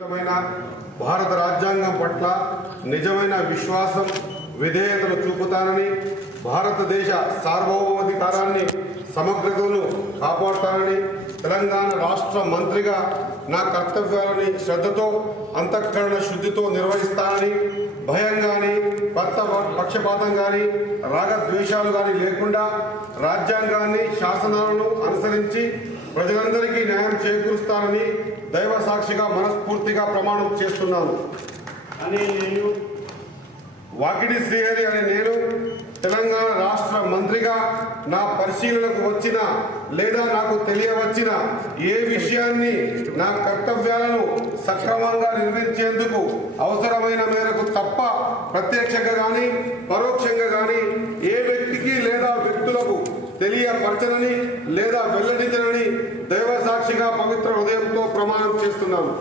భారత రాజ్యాంగం పట్ల నిజమైన విశ్వాసం విధేయతను చూపుతానని, భారతదేశ సార్వభౌమాధికారాన్ని సమగ్రతను కాపాడుతానని, తెలంగాణ రాష్ట్ర మంత్రిగా నా కర్తవ్యాలని శ్రద్ధతో అంతఃకరణ శుద్ధితో నిర్వహిస్తానని, భయం కానీ పక్షపాతం కానీ రాగద్వేషాలు కానీ లేకుండా రాజ్యాంగాన్ని శాసనాలను అనుసరించి ప్రజలందరికీ న్యాయం చేకూరుస్తానని దైవ సాక్షిగా మనస్ఫూర్తిగా ప్రమాణం చేస్తున్నాను అని వాకిడి శ్రీహరి అనే నేను తెలంగాణ రాష్ట్ర మంత్రిగా నా పరిశీలనకు వచ్చిన లేదా నాకు తెలియవచ్చిన ఏ విషయాన్ని నా కర్తవ్యాలను సక్రమంగా నిర్వహించేందుకు అవసరమైన మేరకు తప్ప ప్రత్యక్షంగా కానీ పరోక్షంగా కానీ ఏ వ్యక్తికి లేదా వ్యక్తులకు తెలియపరచనని లేదా వెల్లడించనని దైవ సాక్షిగా పవిత్ర హృదయంతో ప్రమాణం చేస్తున్నాను.